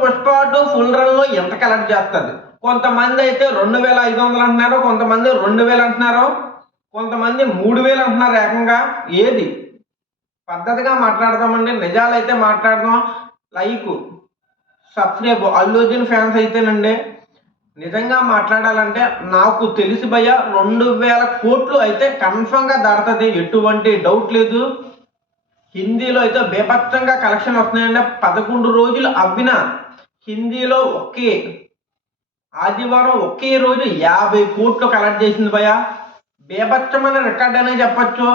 Pushpa 2 full run లో ఎంత collect చేస్తుంది? కొంతమంది అయితే 2500 అంటున్నారు, కొంతమంది 2000 అంటున్నారు, కొంతమంది 3000 అంటున్నారు ఏకంగా. ఏది పద్ధతిగా మాట్లాడదామండి, నిజాలైతే మాట్లాడదాం. Like subscribe Allu Arjun fans అయితేనండి నిజంగా మాట్లాడాలంటే నాకు తెలిసి భయ్య 2000 కోట్లు అయితే కన్ఫర్మ్ గా దాటుతుంది, ఎటువంటి డౌట్ లేదు. హిందీలో అయితే బేభత్సంగా కలెక్షన్ వస్తున్నాయండి. 11 రోజులు అవ్విన హిందీలో ఒకే ఆదివారం ఒకే రోజు 50 కోట్లు కలెక్ట్ చేసింది భయ్య. బేభత్సమైన రికార్డ్ అనే చెప్పచ్చు.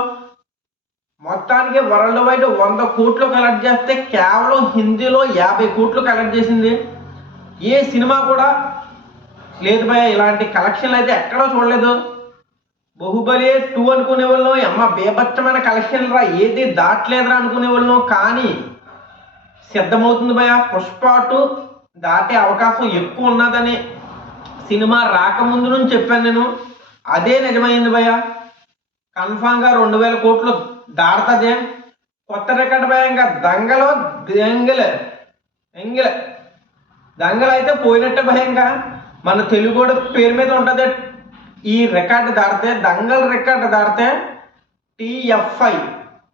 మొత్తానికి వరల్డ్ వైడ్ 100 కోట్లు కలెక్ట్ చేస్తే కేవలం హిందీలో 50 కోట్లు కలెక్ట్ చేసింది. ఏ సినిమా కూడా లేదు భయ్య, ఇలాంటి కలెక్షన్లు అయితే ఎక్కడో చూడలేదు. బాహుబలి 2 అనుకునే వాళ్ళం, అమ్మ బేభత్సమైన కలెక్షన్ రా, ఏది దాటలేదురా అనుకునే వాళ్ళం. కానీ సిద్ధమవుతుంది భయ్య, పుష్ప 2 దాటే అవకాశం ఎక్కువ ఉన్నదని సినిమా రాకముందు నుంచి చెప్పాను నేను. అదే నిజమైంది భయ్య. కన్ఫామ్గా 2000 కోట్లు దాటుతుంది. కొత్త రికార్డు భయ్య. ఇంకా దంగలో దంగలు అయితే పోయినట్టే భయ్య. ఇంకా మన తెలుగు పేరు మీద ఉంటుంది. ఈ రికార్డు దాటితే, దంగల్ రికార్డు దాటితే TFI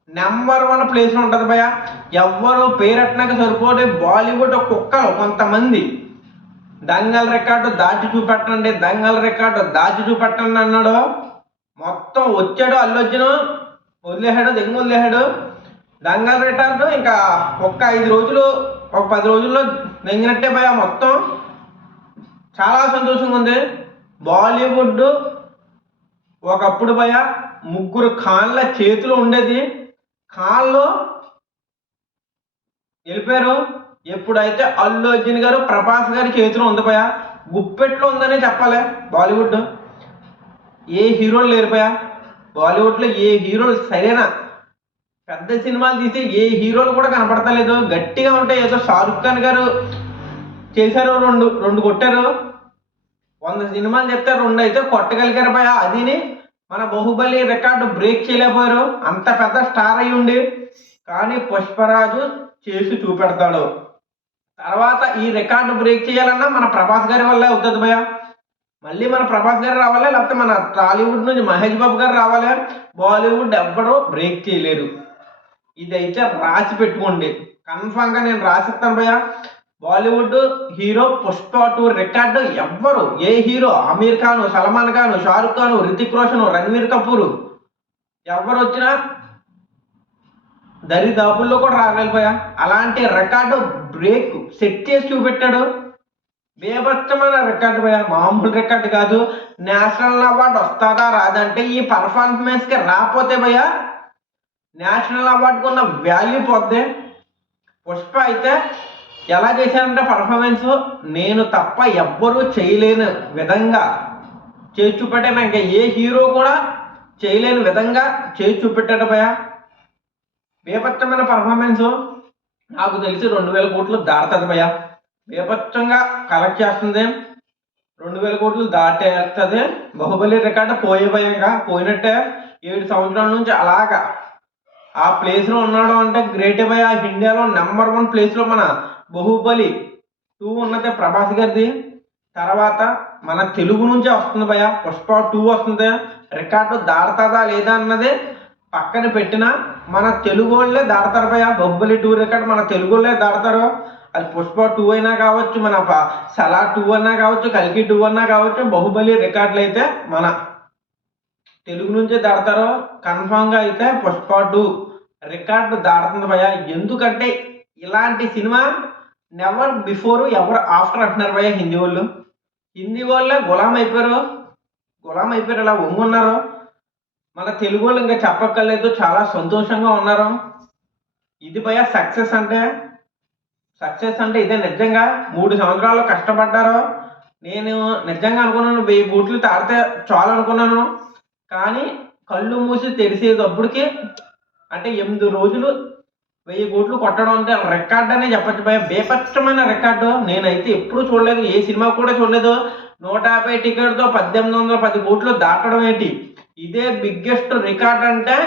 నెంబర్ 1 ప్లేస్లో ఉంటుంది భయ్య. ఎవ్వరు పేరెట్టినాక సరిపోతే బాలీవుడ్ కుక్కలు కొంతమంది దంగల్ రికార్డు దాచి చూపెట్టండి, దంగల్ రికార్డు దాచి చూపెట్టండి అన్నాడు. మొత్తం వచ్చాడు అల్లు అర్జున్, వదిలేశాడు, వదిలేశాడు దంగల్ రికార్డు. ఇంకా ఒక్క 5 రోజులు, ఒక 10 రోజుల్లో దెంగినట్టే భయ్య. మొత్తం చాలా సంతోషంగా ఉంది. బాలీవుడ్ ఒకప్పుడు భయ్య 3 ఖాన్ల చేతిలో ఉండేది, ఖాన్లో వెళ్ళిపోయారు. ఎప్పుడైతే అల్లు అర్జున్ గారు, ప్రభాస్ గారి చేతిలో ఉంది భయ్య. గుప్పెట్లో ఉందనే చెప్పాలి బాలీవుడ్. ఏ హీరోలు లేరు భయ్య బాలీవుడ్లో. ఏ హీరోలు సరైన పెద్ద సినిమాలు తీసి ఏ హీరోలు కూడా కనపడతలేదు. గట్టిగా ఉంటాయి. ఏదో షారుఖ్ ఖాన్ గారు చేశారు, రెండు కొట్టారు. 100 సినిమాలు చెప్తే 2 అయితే కొట్టగలిగారు భయ్య. అదిని మన బాహుబలి రికార్డు బ్రేక్ చేయలేకపోయారు, అంత పెద్ద స్టార్ అయి ఉండి. కానీ పుష్పరాజు చేసి చూపెడతాడు. తర్వాత ఈ రికార్డు బ్రేక్ చేయాలన్నా మన ప్రభాస్ గారి వల్లే అవుతుంది భయ్య. మళ్ళీ మన ప్రభాస్ గారు రావాలి, లేకపోతే మన టాలీవుడ్ నుంచి మహేష్ బాబు గారు రావాలి. బాలీవుడ్ ఎవ్వరూ బ్రేక్ చేయలేరు. ఇదైతే రాసి పెట్టుకోండి. కన్ఫామ్గా నేను రాసిస్తాను భయ్య. బాలీవుడ్ హీరో పుష్ప 2 రికార్డు ఎవ్వరు, ఏ హీరో, అమీర్ ఖాన్, సల్మాన్ ఖాన్, షారుఖ్ ఖాన్, రితిక్ రోషన్, రణ్వీర్ కపూర్ ఎవరు వచ్చినా దరిదాపుల్లో కూడా రాగలిపోయా. అలాంటి రికార్డు బ్రేక్ సెట్ చేసి చూపెట్టాడు. బేభత్సమైన రికార్డు భయ్య, మామూలు రికార్డు కాదు. నేషనల్ అవార్డు వస్తుందా రాదంటే ఈ పర్ఫార్మెన్స్కి రాకపోతే భయ్య నేషనల్ అవార్డుకు ఉన్న వాల్యూ పోద్ది. పుష్ప అయితే ఎలా చేశానంటే పర్ఫార్మెన్స్ నేను తప్ప ఎవ్వరూ చేయలేని విధంగా చేసి చూపెట్టాను. ఇంకా ఏ హీరో కూడా చేయలేని విధంగా చేసి చూపెట్టాడు భయ్య. బేభత్సమైన పర్ఫార్మెన్స్. నాకు తెలిసి 2000 కోట్లు దాటుతుంది భయ్య. బేభత్సంగా కలెక్ట్ చేస్తుంది, 2000 కోట్లు దాటేస్తుంది. బాహుబలి రికార్డు పోయేభయంగా పోయినట్టే. 7 సంవత్సరాల నుంచి అలాగా ఆ ప్లేస్లో ఉన్నాడు అంటే గ్రేట్ భయ్య. ఇండియాలో నెంబర్ 1 ప్లేస్లో మన బాహుబలి 2 ఉన్నదే ప్రభాస్ గారిది. తర్వాత మన తెలుగు నుంచే వస్తుంది భయ్య, పుష్ప 2 వస్తుంది. రికార్డు దాటుతుందా లేదా అన్నది పక్కన పెట్టిన మన తెలుగు వాళ్ళే దాడతారు భయ్య. బాహుబలి 2 రికార్డు మన తెలుగు వాళ్ళే దాడతారు. అది పుష్ప 2 అయినా కావచ్చు, మన సలా 2 అన్నా కావచ్చు, కల్కి 2 అన్నా కావచ్చు. బాహుబలి రికార్డులు అయితే మన తెలుగు నుంచే దాడతారు. కన్ఫామ్గా అయితే పుష్ప 2 రికార్డు దాడుతుంది భయ్య. ఎందుకంటే ఇలాంటి cinema never before ever after అంటున్నారు భయ్య హిందీ వాళ్ళే గులాం అయిపోయారు, ఇలా ఒంగున్నారు. మన తెలుగు వాళ్ళు ఇంకా చెప్పక్కర్లేదు, చాలా సంతోషంగా ఉన్నారు. ఇది భయ్య సక్సెస్ అంటే ఇదే. నిజంగా 3 సంవత్సరాలు కష్టపడ్డారు. నేను నిజంగా అనుకున్నాను 1000 కోట్లు తాడితే చాలు అనుకున్నాను. కానీ కళ్ళు మూసి తెరిసేటప్పటికి అంటే 8 రోజులు 1000 కోట్లు కొట్టడం అంటే రికార్డ్ అనే చెప్పచ్చు భయ్య. బేపచ్చమైన రికార్డు. నేనైతే ఎప్పుడూ చూడలేదు, ఏ సినిమా కూడా చూడలేదు. 150 టికెట్తో 1810 కోట్లు దాటడం ఏంటి, ఇదే బిగ్గెస్ట్ రికార్డ్. అంటే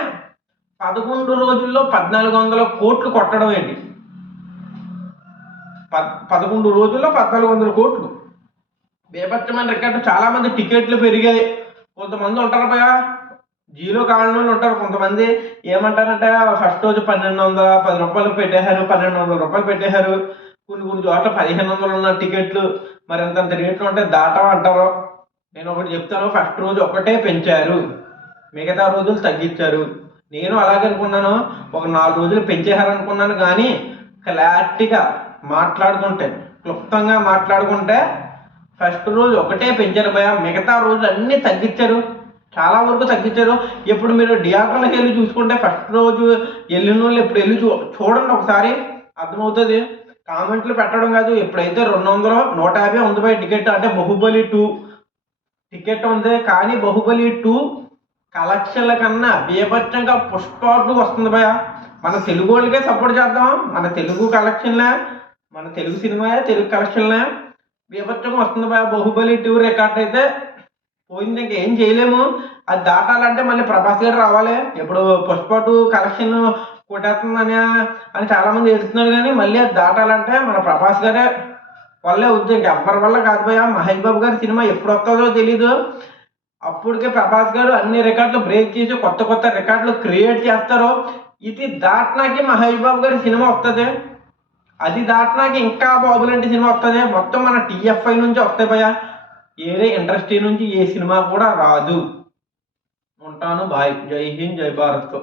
11 రోజుల్లో 1400 కోట్లు కొట్టడం ఏంటి. 11 రోజుల్లో 1400 కోట్లు. బీభత్సమైన రికార్డు. చాలా మంది టికెట్లు పెరిగాయి. కొంతమంది ఉంటారు భయ జీలో కావాలని ఉంటారు. కొంతమంది ఏమంటారంటే ఫస్ట్ రోజు 1210 రూపాయలు పెట్టేశారు, 1200 రూపాయలు పెట్టేశారు. కొన్ని చోట్ల 1500 ఉన్న టికెట్లు మరి అంతంత రేట్లు ఉంటే దాటం అంటారు. నేను ఒకటి చెప్తాను, ఫస్ట్ రోజు ఒకటే పెంచారు, మిగతా రోజులు తగ్గించారు. నేను అలాగే అనుకున్నాను, ఒక 4 రోజులు పెంచేశారనుకున్నాను. కానీ క్లారిటీగా మాట్లాడుకుంటే, క్లుప్తంగా మాట్లాడుకుంటే ఫస్ట్ రోజు ఒకటే పెంచారు భయ, మిగతా రోజులు అన్నీ తగ్గించారు, చాలా వరకు తగ్గించారు. ఇప్పుడు మీరు థియేటర్లకు వెళ్ళి చూసుకుంటే ఫస్ట్ రోజు వెళ్ళిన వాళ్ళు ఇప్పుడు వెళ్ళి చూడండి ఒకసారి, అర్థమవుతుంది. కామెంట్లు పెట్టడం కాదు. ఎప్పుడైతే 200 150 ఉంది భయ టికెట్, అంటే బాహుబలి 2 టికెట్ ఉంది. కానీ బాహుబలి 2 కలెక్షన్ల కన్నా బీభత్సంగా పుష్ప 2 వస్తుంది భయ. మన తెలుగు వాళ్ళకే సపోర్ట్ చేద్దాం, మన తెలుగు కలెక్షన్లే, మన తెలుగు సినిమా తెలుగు కలెక్షన్లే బీభత్సంగా వస్తుంది భయ. బాహుబలి 2 రికార్డ్ అయితే పోయింది, ఇంకేం చేయలేము. అది దాటాలంటే మళ్ళీ ప్రభాస్ గారు రావాలి. ఇప్పుడు పుష్ప 2 కలెక్షన్ కొట్టేస్తుందని అని చాలా మంది ఎడుతున్నారు. కానీ మళ్ళీ అది దాటాలంటే మన ప్రభాస్ గారే వల్లే వద్దు, ఇంకెవ్వరి వల్ల కాదు భయ. మహేష్ బాబు గారి సినిమా ఎప్పుడు వస్తుందో తెలీదు. అప్పటికే ప్రభాస్ గారు అన్ని రికార్డులు బ్రేక్ చేసి కొత్త రికార్డులు క్రియేట్ చేస్తారు. ఇది దాటినాకి మహేష్ బాబు గారి సినిమా వస్తుంది. అది దాటినాకి ఇంకా బాబులాంటి సినిమా వస్తుంది. మొత్తం మన TFI నుంచి వస్తాయి భయ, ఏరే ఇండస్ట్రీ నుంచి ఏ సినిమా కూడా రాదు. ఉంటాను, బాయ్. జై హింద్, జై భారత్.